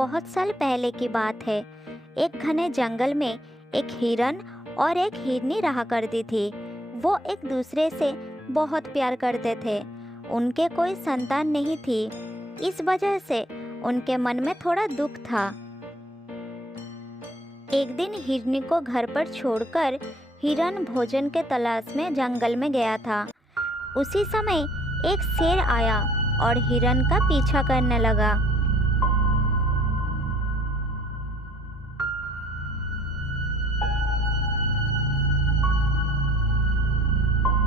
बहुत साल पहले की बात है। एक घने जंगल में एक हिरन और एक हिरनी रहा करती थी। वो एक दूसरे से बहुत प्यार करते थे। उनके कोई संतान नहीं थी। इस वजह से उनके मन में थोड़ा दुख था। एक दिन हिरनी को घर पर छोड़कर हिरन भोजन के तलाश में जंगल में गया था। उसी समय एक शेर आया और हिरन का पीछा करने लगा।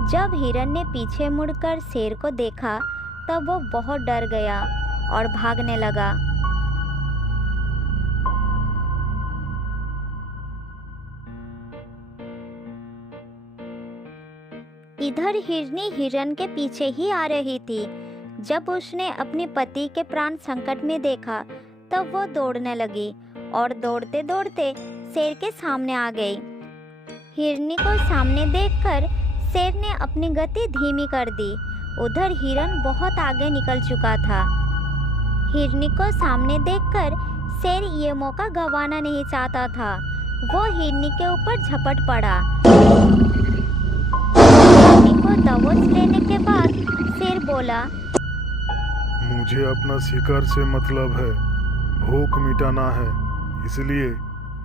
जब हिरन ने पीछे मुड़कर शेर को देखा तब वो बहुत डर गया और भागने लगा। इधर हिरनी हिरन के पीछे ही आ रही थी। जब उसने अपने पति के प्राण संकट में देखा तब वो दौड़ने लगी और दौड़ते दौड़ते शेर के सामने आ गई। हिरनी को सामने देखकर शेर ने अपनी गति धीमी कर दी। उधर हिरन बहुत आगे निकल चुका था। हिरनी को सामने देखकर शेर ये मौका गंवाना नहीं चाहता था। वो हिरनी के ऊपर झपट पड़ा। हिरनी को दबोच लेने के बाद शेर बोला, मुझे अपना शिकार से मतलब है, भूख मिटाना है। इसलिए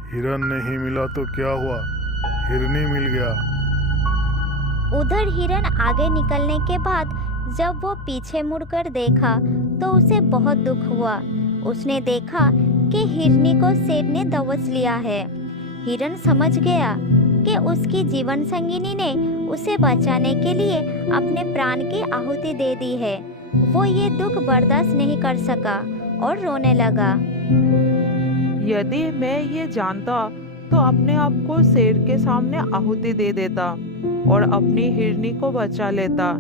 हिरन नहीं मिला तो क्या हुआ, हिरनी मिल गया। उधर हिरन आगे निकलने के बाद जब वो पीछे मुड़कर देखा तो उसे बहुत दुख हुआ। उसने देखा कि हिरनी को शेर ने दबोच लिया है। हिरन समझ गया कि उसकी जीवन संगिनी ने उसे बचाने के लिए अपने प्राण की आहुति दे दी है। वो ये दुख बर्दाश्त नहीं कर सका और रोने लगा। यदि मैं ये जानता तो अपने आप को शेर के सामने आहुति दे देता और अपनी हिरनी को बचा लेता।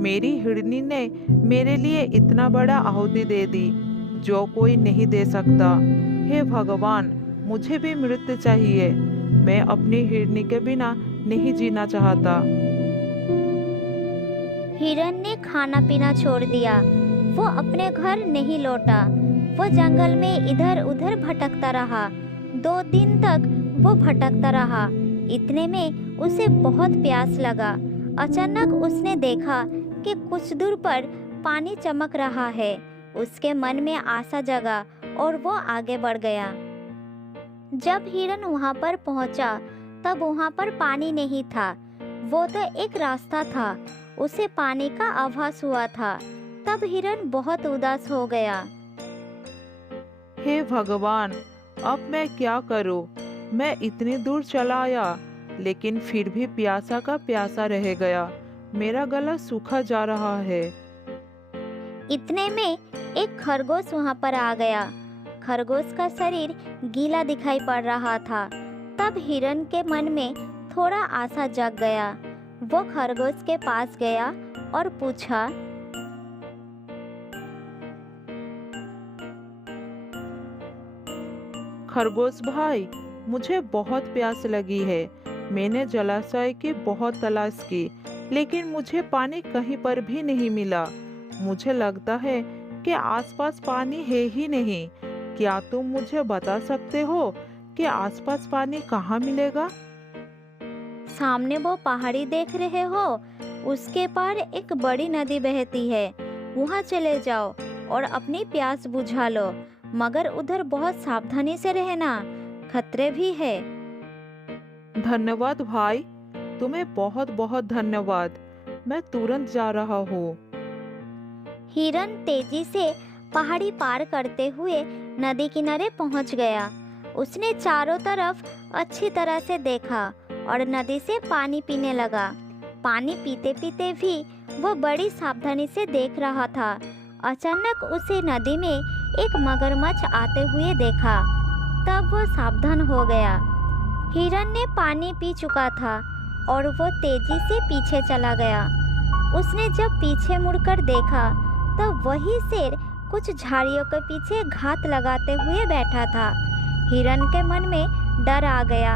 मेरी हिरनी ने मेरे लिए इतना बड़ा आहुति दे दी जो कोई नहीं दे सकता। हे भगवान, मुझे भी मृत्यु चाहिए। मैं अपनी हिरनी के बिना नहीं जीना चाहता। हिरन ने खाना पीना छोड़ दिया। वो अपने घर नहीं लौटा। वो जंगल में इधर उधर भटकता रहा। 2 दिन तक वो भटकता रहा। इतने में उसे बहुत प्यास लगा। अचानक उसने देखा कि कुछ दूर पर पानी चमक रहा है। उसके मन में आशा जगा और वो आगे बढ़ गया। जब हिरन वहाँ पर पहुँचा तब वहाँ पर पानी नहीं था। वो तो एक रास्ता था। उसे पानी का आभास हुआ था। तब हिरन बहुत उदास हो गया। हे भगवान, अब मैं क्या करूं? मैं इतनी दूर चला आया लेकिन फिर भी प्यासा का प्यासा रह गया। मेरा गला सूखा जा रहा है। इतने में एक खरगोश वहाँ पर आ गया। खरगोश का शरीर गीला दिखाई पड़ रहा था। तब हिरन के मन में थोड़ा आशा जग गया। वो खरगोश के पास गया और पूछा, खरगोश भाई, मुझे बहुत प्यास लगी है। मैंने जलाशय की बहुत तलाश की लेकिन मुझे पानी कहीं पर भी नहीं मिला। मुझे लगता है कि आसपास पानी है ही नहीं। क्या तुम मुझे बता सकते हो कि आसपास पानी कहाँ मिलेगा? सामने वो पहाड़ी देख रहे हो? उसके पार एक बड़ी नदी बहती है। वहाँ चले जाओ और अपनी प्यास बुझा लो। मगर उधर बहुत सावधानी से रहना, खतरे भी है। धन्यवाद भाई, तुम्हें बहुत बहुत धन्यवाद। मैं तुरंत जा रहा हूँ। हिरन तेजी से पहाड़ी पार करते हुए नदी किनारे पहुँच गया। उसने चारों तरफ अच्छी तरह से देखा और नदी से पानी पीने लगा। पानी पीते पीते भी वो बड़ी सावधानी से देख रहा था। अचानक उसे नदी में एक मगरमच्छ आते हुए देखा। तब वो सावधान हो गया। हिरन ने पानी पी चुका था और वो तेजी से पीछे चला गया। उसने जब पीछे मुड़कर देखा तब वही शेर कुछ झाड़ियों के पीछे घात लगाते हुए बैठा था। हिरन के मन में डर आ गया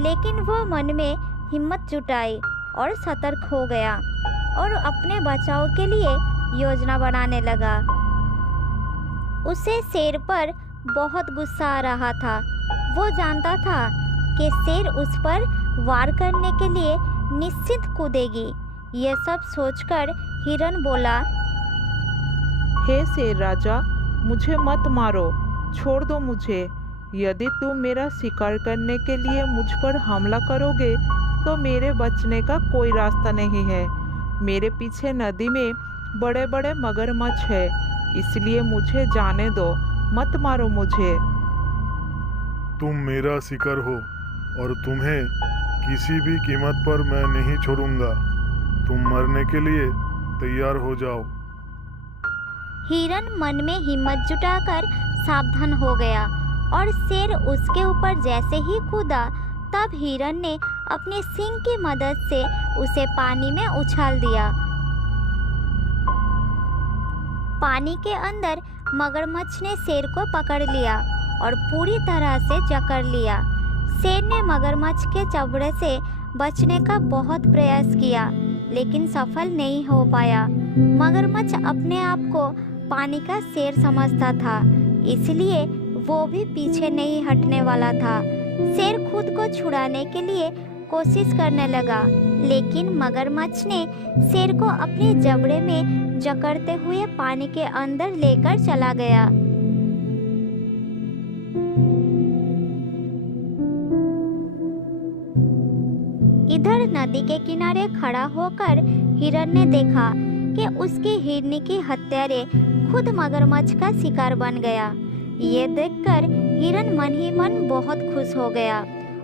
लेकिन वो मन में हिम्मत जुटाई और सतर्क हो गया और अपने बचाव के लिए योजना बनाने लगा। उसे शेर पर बहुत गुस्सा आ रहा था। वो जानता था कि शेर उस पर वार करने के लिए निश्चित कूदेगी। ये सब सोचकर हिरन बोला, हे शेर राजा, मुझे मत मारो, छोड़ दो मुझे। यदि तुम मेरा शिकार करने के लिए मुझ पर हमला करोगे तो मेरे बचने का कोई रास्ता नहीं है। मेरे पीछे नदी में बड़े बड़े मगरमच्छ है, इसलिए मुझे जाने दो, मत मारो मुझे। तुम मेरा शिकार हो और तुम्हें किसी भी कीमत पर मैं नहीं छोड़ूंगा। तुम मरने के लिए तैयार हो जाओ। हिरन मन में हिम्मत जुटाकर सावधान हो गया और शेर उसके ऊपर जैसे ही कूदा, तब हिरन ने अपने सींग की मदद से उसे पानी में उछाल दिया। पानी के अंदर मगरमच्छ ने शेर को पकड़ लिया और पूरी तरह से जकड़ लिया। शेर ने मगरमच्छ के चबड़े से बचने का बहुत प्रयास किया, लेकिन सफल नहीं हो पाया। मगरमच्छ अपने आप को पानी का शेर समझता था, इसलिए वो भी पीछे नहीं हटने वाला था। शेर खुद को छुड़ाने के लिए कोशिश करने लगा, लेकिन मगरमच्छ ने शेर को अपने जबड़े में जकड़ते हुए पानी के अंदर लेकर चला गया। इधर नदी के किनारे खड़ा होकर हिरन ने देखा कि उसकी हिरनी की हत्यारे खुद मगरमच्छ का शिकार बन गया। ये देखकर हिरन मन ही मन बहुत खुश हो गया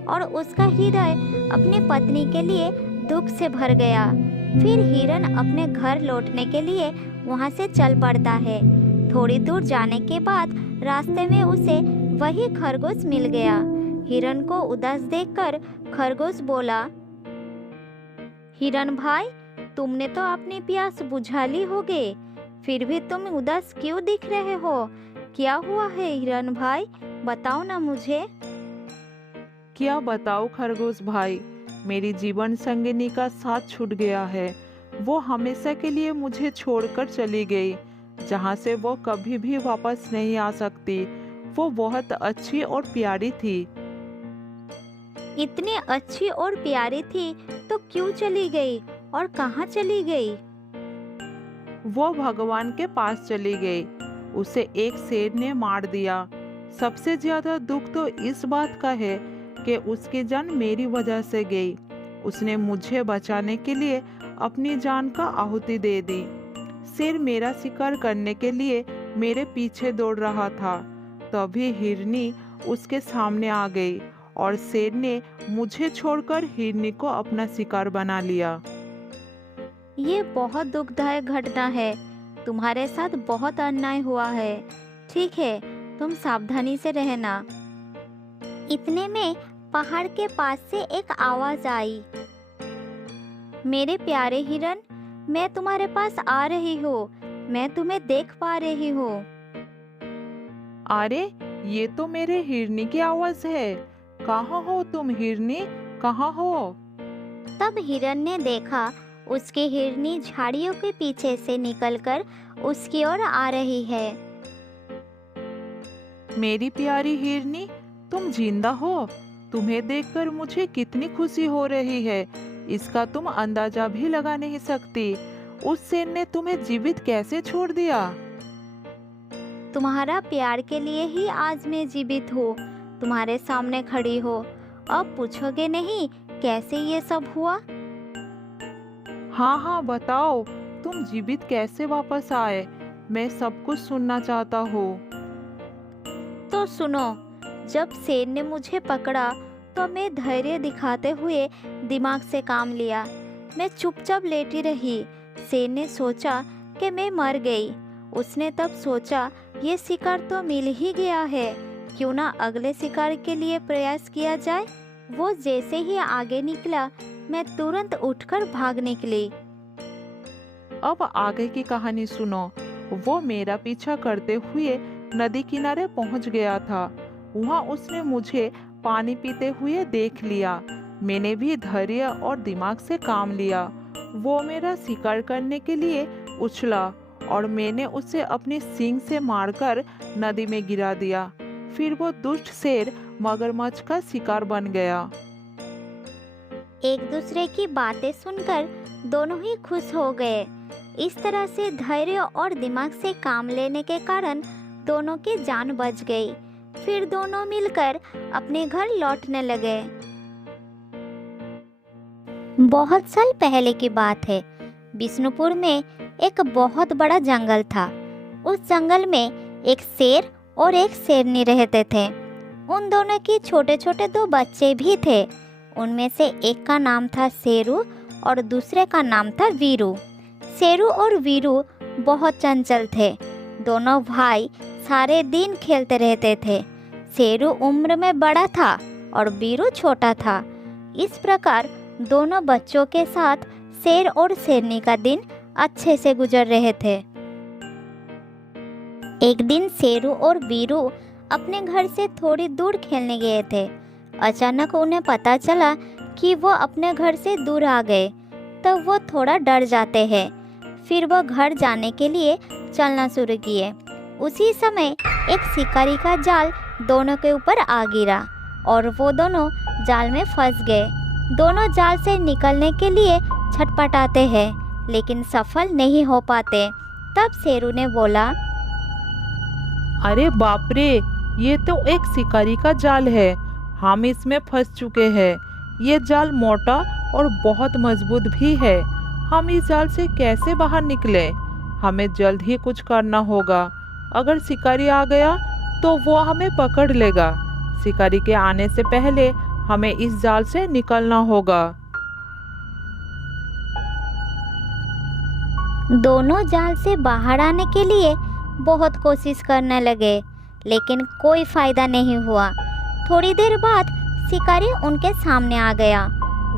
और उसका हृदय अपनी पत्नी के लिए दुख से भर गया। फिर हिरन अपने घर लौटने के लिए वहाँ से चल पड़ता है। थोड़ी दूर जाने के बाद रास्ते में उसे वही खरगोश मिल गया। हिरन को उदास देखकर खरगोश बोला, हिरन भाई, तुमने तो अपनी प्यास बुझा ली होगी, फिर भी तुम उदास क्यों दिख रहे हो? क्या हुआ है हिरन भाई, बताओ ना मुझे। क्या बताओ खरगोश भाई, मेरी जीवन संगिनी का साथ छूट गया है। वो हमेशा के लिए मुझे छोड़कर चली गई, जहाँ से वो कभी भी वापस नहीं आ सकती। वो बहुत अच्छी और प्यारी थी। इतनी अच्छी और प्यारी थी तो क्यों चली गई और कहाँ चली गई? वो भगवान के पास चली गई। उसे एक शेर ने मार दिया। सबसे ज्यादा दुख तो इस बात का है कि उसकी जान मेरी वजह से गई। उसने मुझे बचाने के लिए अपनी जान का आहुति दे दी। शेर मेरा शिकार करने के लिए मेरे पीछे दौड़ रहा था, तभी हिरनी उसके सामने आ गई और शेर ने मुझे छोड़कर हिरनी को अपना शिकार बना लिया। ये बहुत दुखदायक घटना है। तुम्हारे साथ बहुत अन्याय हुआ है। ठीक है, तुम सावधानी से रहना। इतने में पहाड़ के पास से एक आवाज आई, मेरे प्यारे हिरन, मैं तुम्हारे पास आ रही हूँ। मैं तुम्हें देख पा रही हूँ। अरे, ये तो मेरे हिरनी की आवाज है। कहाँ हो तुम हिरनी, कहाँ हो? तब हिरन ने देखा उसकी हिरनी झाड़ियों के पीछे से निकलकर उसकी ओर आ रही है। मेरी प्यारी हिरनी, तुम जिंदा हो। तुम्हें देखकर मुझे कितनी खुशी हो रही है, इसका तुम अंदाजा भी लगा नहीं सकती। उस शेर ने तुम्हें जीवित कैसे छोड़ दिया? तुम्हारा प्यार के लिए ही आज मैं जीवित हूँ, तुम्हारे सामने खड़ी हो। अब पूछोगे नहीं कैसे ये सब हुआ? हाँ हाँ, बताओ, तुम जीवित कैसे वापस आए? मैं सब कुछ सुनना चाहता हूँ। तो सुनो, जब शेर ने मुझे पकड़ा तो मैं धैर्य दिखाते हुए दिमाग से काम लिया। मैं चुपचाप लेटी रही। शेर ने सोचा कि मैं मर गई। उसने तब सोचा ये शिकार तो मिल ही गया है, क्यों ना अगले शिकार के लिए प्रयास किया जाए। वो जैसे ही आगे निकला, मैं तुरंत उठकर भाग निकली। अब आगे की कहानी सुनो। वो मेरा पीछा करते हुए नदी किनारे पहुंच गया था। वहां उसने मुझे पानी पीते हुए देख लिया। मैंने भी धैर्य और दिमाग से काम लिया। वो मेरा शिकार करने के लिए उछला और मैंने उसे अपनी सींग से मारकर नदी में गिरा दिया। फिर वो दुष्ट शेर मगरमच्छ का शिकार बन गया। एक दूसरे की बातें सुनकर दोनों ही खुश हो गए। इस तरह से धैर्य और दिमाग से काम लेने के कारण दोनों की जान बच गई। फिर दोनों मिलकर अपने घर लौटने लगे। बहुत साल पहले की बात है। बिष्णुपुर में एक बहुत बड़ा जंगल था। उस जंगल में एक शेर और एक शेरनी रहते थे। उन दोनों के छोटे छोटे 2 बच्चे भी थे। उनमें से एक का नाम था शेरू और दूसरे का नाम था वीरू। शेरू और वीरू बहुत चंचल थे। दोनों भाई सारे दिन खेलते रहते थे। शेरू उम्र में बड़ा था और वीरू छोटा था। इस प्रकार दोनों बच्चों के साथ शेर और शेरनी का दिन अच्छे से गुजर रहे थे। एक दिन शेरू और वीरू अपने घर से थोड़ी दूर खेलने गए थे। अचानक उन्हें पता चला कि वो अपने घर से दूर आ गए। तब वो थोड़ा डर जाते हैं। फिर वो घर जाने के लिए चलना शुरू किए। उसी समय एक शिकारी का जाल दोनों के ऊपर आ गिरा और वो दोनों जाल में फंस गए। दोनों जाल से निकलने के लिए छटपटाते हैं लेकिन सफल नहीं हो पाते। तब शेरू ने बोला, अरे बाप रे, ये तो एक शिकारी का जाल है। हम इसमें फंस चुके हैं। ये जाल मोटा और बहुत मजबूत भी है। हम इस जाल से कैसे बाहर निकले? हमें जल्द ही कुछ करना होगा। अगर शिकारी आ गया तो वो हमें पकड़ लेगा। शिकारी के आने से पहले हमें इस जाल से निकलना होगा। दोनों जाल से बाहर आने के लिए बहुत कोशिश करने लगे लेकिन कोई फायदा नहीं हुआ। थोड़ी देर बाद शिकारी उनके सामने आ गया।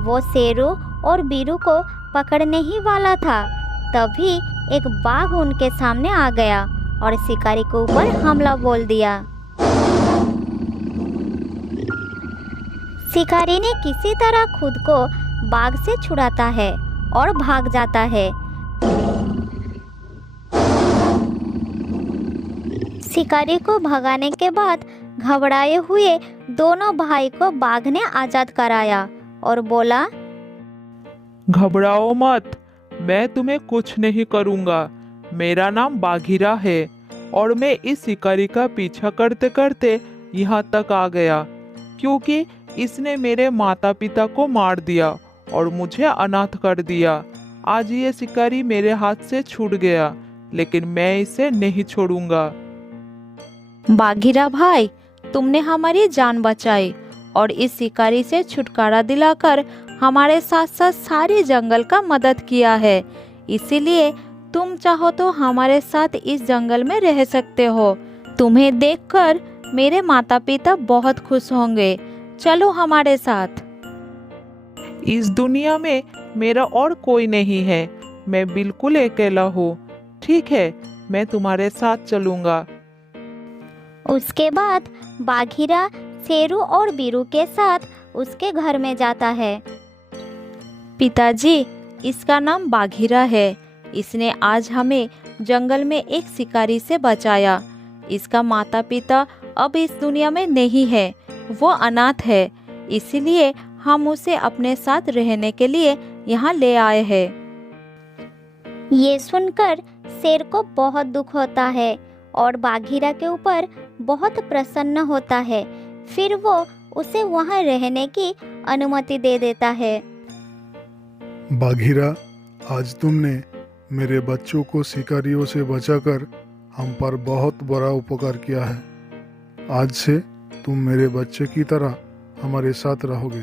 वो शेरू और वीरू को पकड़ने ही वाला था। तभी एक बाघ उनके सामने आ गया और शिकारी के ऊपर हमला बोल दिया। शिकारी ने किसी तरह खुद को बाघ से छुड़ाता है और भाग जाता है। शिकारी को भगाने के बाद घबराए हुए दोनों भाई को बाघ ने आजाद कराया और बोला, घबराओ मत, मैं तुम्हें कुछ नहीं करूँगा। मेरा नाम बाघीरा है और मैं इस शिकारी का पीछा करते करते यहाँ तक आ गया क्योंकि इसने मेरे माता पिता को मार दिया और मुझे अनाथ कर दिया। आज ये शिकारी मेरे हाथ से छूट गया लेकिन मैं इसे नहीं छोड़ूंगा। बाघीरा भाई, तुमने हमारी जान बचाई और इस शिकारी से छुटकारा दिलाकर हमारे साथ साथ सारे जंगल का मदद किया है। इसीलिए तुम चाहो तो हमारे साथ इस जंगल में रह सकते हो। तुम्हें देखकर मेरे माता पिता बहुत खुश होंगे। चलो हमारे साथ। इस दुनिया में मेरा और कोई नहीं है। मैं बिल्कुल अकेला हूँ। ठीक है, मैं तुम्हारे साथ चलूँगा। उसके बाद बाघीरा शेरू और वीरू के साथ उसके घर में जाता है। पिताजी, इसका नाम बाघीरा है। इसने आज हमें जंगल में एक शिकारी से बचाया। इसका माता पिता अब इस दुनिया में नहीं है, वो अनाथ है। इसलिए हम उसे अपने साथ रहने के लिए यहाँ ले आए हैं। ये सुनकर शेर को बहुत दुख होता है और बाघीरा के ऊपर बहुत प्रसन्न होता है। फिर वो उसे वहाँ रहने की अनुमति दे देता है। बाघीरा, आज तुमने मेरे बच्चों को शिकारियों से बचाकर हम पर बहुत बड़ा उपकार किया है। आज से तुम मेरे बच्चे की तरह हमारे साथ रहोगे।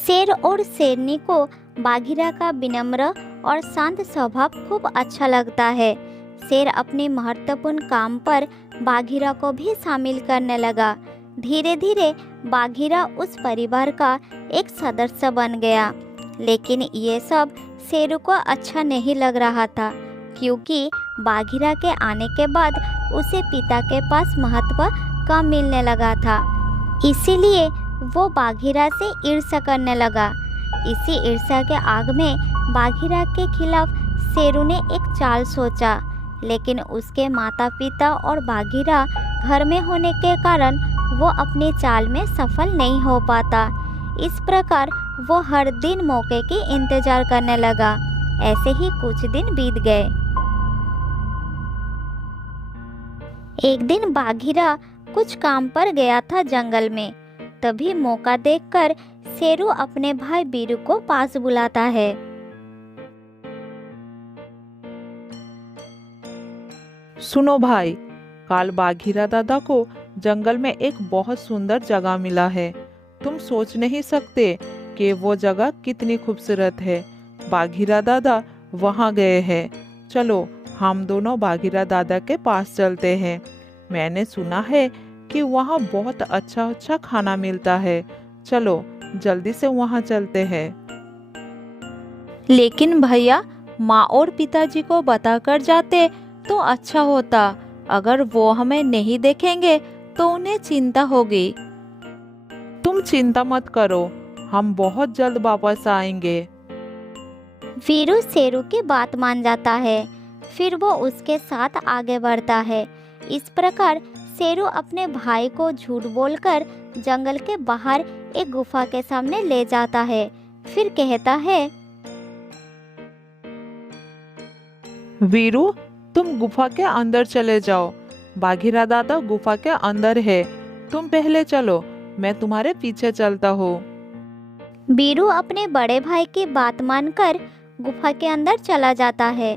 शेर और शेरनी को बाघीरा का विनम्र और शांत स्वभाव खूब अच्छा लगता है। शेर अपने महत्वपूर्ण काम पर बाघीरा को भी शामिल करने लगा। धीरे धीरे बाघीरा उस परिवार का एक सदस्य बन गया। लेकिन ये सब शेरू को अच्छा नहीं लग रहा था क्योंकि बाघीरा के आने के बाद उसे पिता के पास महत्व कम मिलने लगा था। इसीलिए वो बाघीरा से ईर्ष्या करने लगा। इसी ईर्ष्या के आग में बाघीरा के खिलाफ शेरू ने एक चाल सोचा। लेकिन उसके माता पिता और बाघीरा घर में होने के कारण वो अपनी चाल में सफल नहीं हो पाता। इस प्रकार वो हर दिन मौके की इंतजार करने लगा। ऐसे ही कुछ दिन बीत गए। एक दिन बाघीरा कुछ काम पर गया था जंगल में। तभी मौका देखकर शेरू अपने भाई बीरू को पास बुलाता है। सुनो भाई, कल बाघीरा दादा को जंगल में एक बहुत सुंदर जगह मिला है। तुम सोच नहीं सकते कि वो जगह कितनी खूबसूरत है। बाघीरा दादा वहाँ गए हैं। चलो हम दोनों बाघीरा दादा के पास चलते हैं। मैंने सुना है कि वहाँ बहुत अच्छा अच्छा खाना मिलता है। चलो जल्दी से वहाँ चलते हैं। लेकिन भैया, माँ और पिताजी को बताकर जाते तो अच्छा होता। अगर वो हमें नहीं देखेंगे तो उन्हें चिंता होगी। तुम चिंता मत करो, हम बहुत जल्द वापस आएंगे। वीरू शेरू की बात मान जाता है। फिर वो उसके साथ आगे बढ़ता है। इस प्रकार शेरू अपने भाई को झूठ बोलकर जंगल के बाहर एक गुफा के सामने ले जाता है। फिर कहता है, वीरू, तुम गुफा के अंदर चले जाओ। बाघीरा दादा गुफा के अंदर है। तुम पहले चलो, मैं तुम्हारे पीछे चलता हूँ। बीरू अपने बड़े भाई की बात मानकर गुफा के अंदर चला जाता है।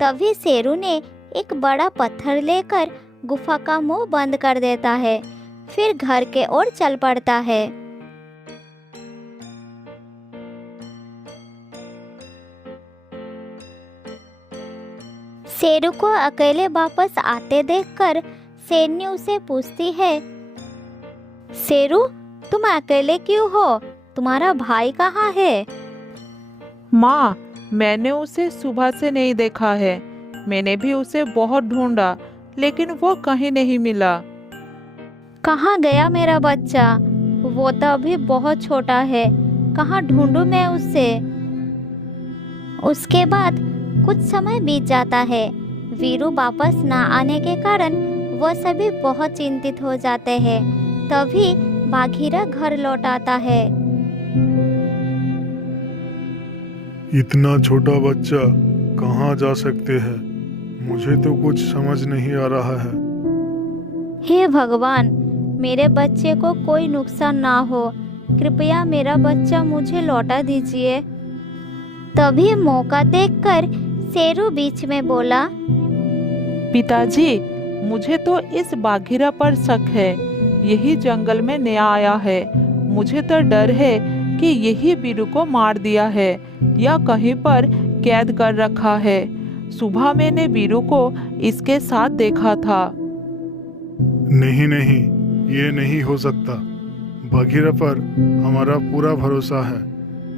तभी शेरू ने एक बड़ा पत्थर लेकर गुफा का मुंह बंद कर देता है। फिर घर के ओर चल पड़ता है। शेरू को अकेले वापस आते देखकर शेरनी उसे पूछती है, शेरू, तुम अकेले क्यों हो? तुम्हारा भाई कहाँ है? माँ, मैंने उसे सुबह से नहीं देखा है। मैंने भी उसे बहुत ढूंढा, लेकिन वो कहीं नहीं मिला। कहाँ गया मेरा बच्चा? वो तो अभी बहुत छोटा है। कहाँ ढूंढूं मैं उसे? उसके बाद कुछ समय बीत जाता है। वीरू वापस ना आने के कारण वो सभी बहुत चिंतित हो जाते हैं। तभी बाघीरा घर लौट आता है। इतना छोटा बच्चा कहाँ जा सकते हैं? मुझे तो कुछ समझ नहीं आ रहा है। हे भगवान, मेरे बच्चे को कोई नुकसान ना हो। कृपया मेरा बच्चा मुझे लौटा दीजिए। तभी मौका देखकर शेरू बीच में बोला, पिताजी, मुझे तो इस बाघीरा पर शक है। यही जंगल में नया आया है। मुझे तो डर है कि यही वीरू को मार दिया है या कहीं पर कैद कर रखा है। सुबह मैंने वीरू को इसके साथ देखा था। नहीं नहीं, ये नहीं हो सकता। बाघीरा पर हमारा पूरा भरोसा है।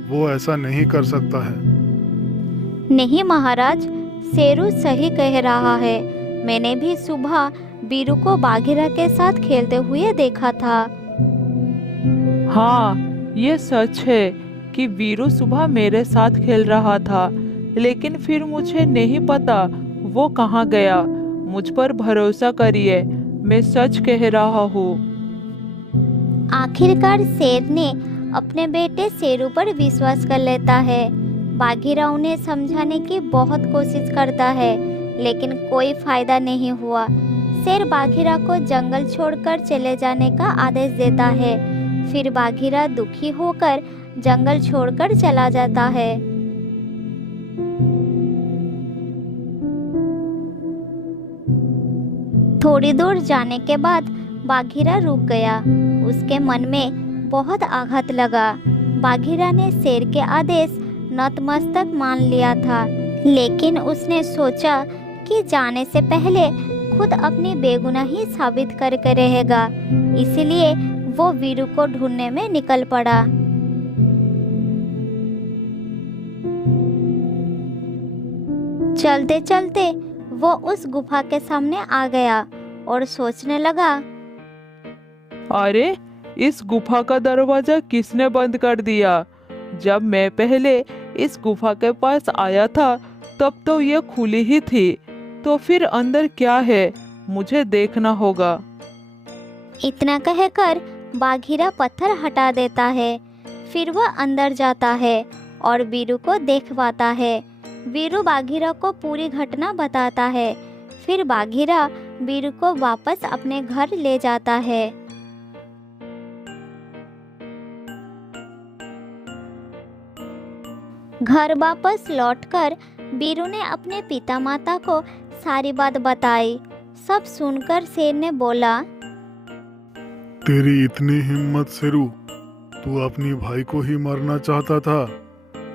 वो ऐसा नहीं कर सकता है। नहीं महाराज, शेरू सही कह रहा है। मैंने भी सुबह वीरू को बाघीरा के साथ खेलते हुए देखा था। हाँ, ये सच है कि वीरू सुबह मेरे साथ खेल रहा था, लेकिन फिर मुझे नहीं पता वो कहाँ गया। मुझ पर भरोसा करिए, मैं सच कह रहा हूँ। आखिरकार शेर ने अपने बेटे शेरू पर विश्वास कर लेता है। बाघीरा उन्हें समझाने की बहुत कोशिश करता है, लेकिन कोई फायदा नहीं हुआ। शेर बाघीरा को जंगल छोड़कर चले जाने का आदेश देता है। फिर बाघीरा दुखी होकर जंगल छोड़कर चला जाता है। थोड़ी दूर जाने के बाद बाघीरा रुक गया। उसके मन में बहुत आघात लगा। बाघीरा ने शेर के आदेश नतमस्तक मान लिया था, लेकिन उसने सोचा कि जाने से पहले खुद अपनी बेगुनाही साबित करके रहेगा। इसलिए वो वीरू को ढूंढने में निकल पड़ा। चलते चलते वो उस गुफा के सामने आ गया और सोचने लगा, अरे, इस गुफा का दरवाजा किसने बंद कर दिया? जब मैं पहले इस गुफा के पास आया था तब तो ये खुली ही थी। तो फिर अंदर क्या है, मुझे देखना होगा। इतना कहकर बाघीरा पत्थर हटा देता है। फिर वह अंदर जाता है और वीरू को देख पाता है। वीरू बाघीरा को पूरी घटना बताता है। फिर बाघीरा वीरू को वापस अपने घर ले जाता है। घर वापस लौटकर वीरू ने अपने पिता माता को सारी बात बताई। सब सुनकर शेर ने बोला, तेरी इतनी हिम्मत शेरू, तू अपनी भाई को ही मारना चाहता था?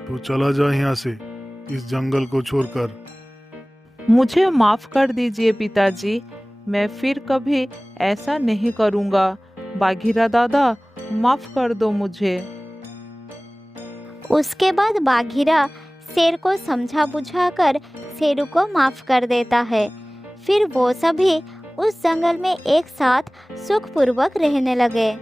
तू चला जा यहाँ से, इस जंगल को छोड़कर। मुझे माफ कर दीजिए पिताजी, मैं फिर कभी ऐसा नहीं करूँगा। बाघीरा दादा, माफ कर दो मुझे। उसके बाद बाघीरा शेर को समझा बुझाकर शेरू को माफ कर देता है। फिर वो सभी उस जंगल में एक साथ सुखपूर्वक रहने लगे।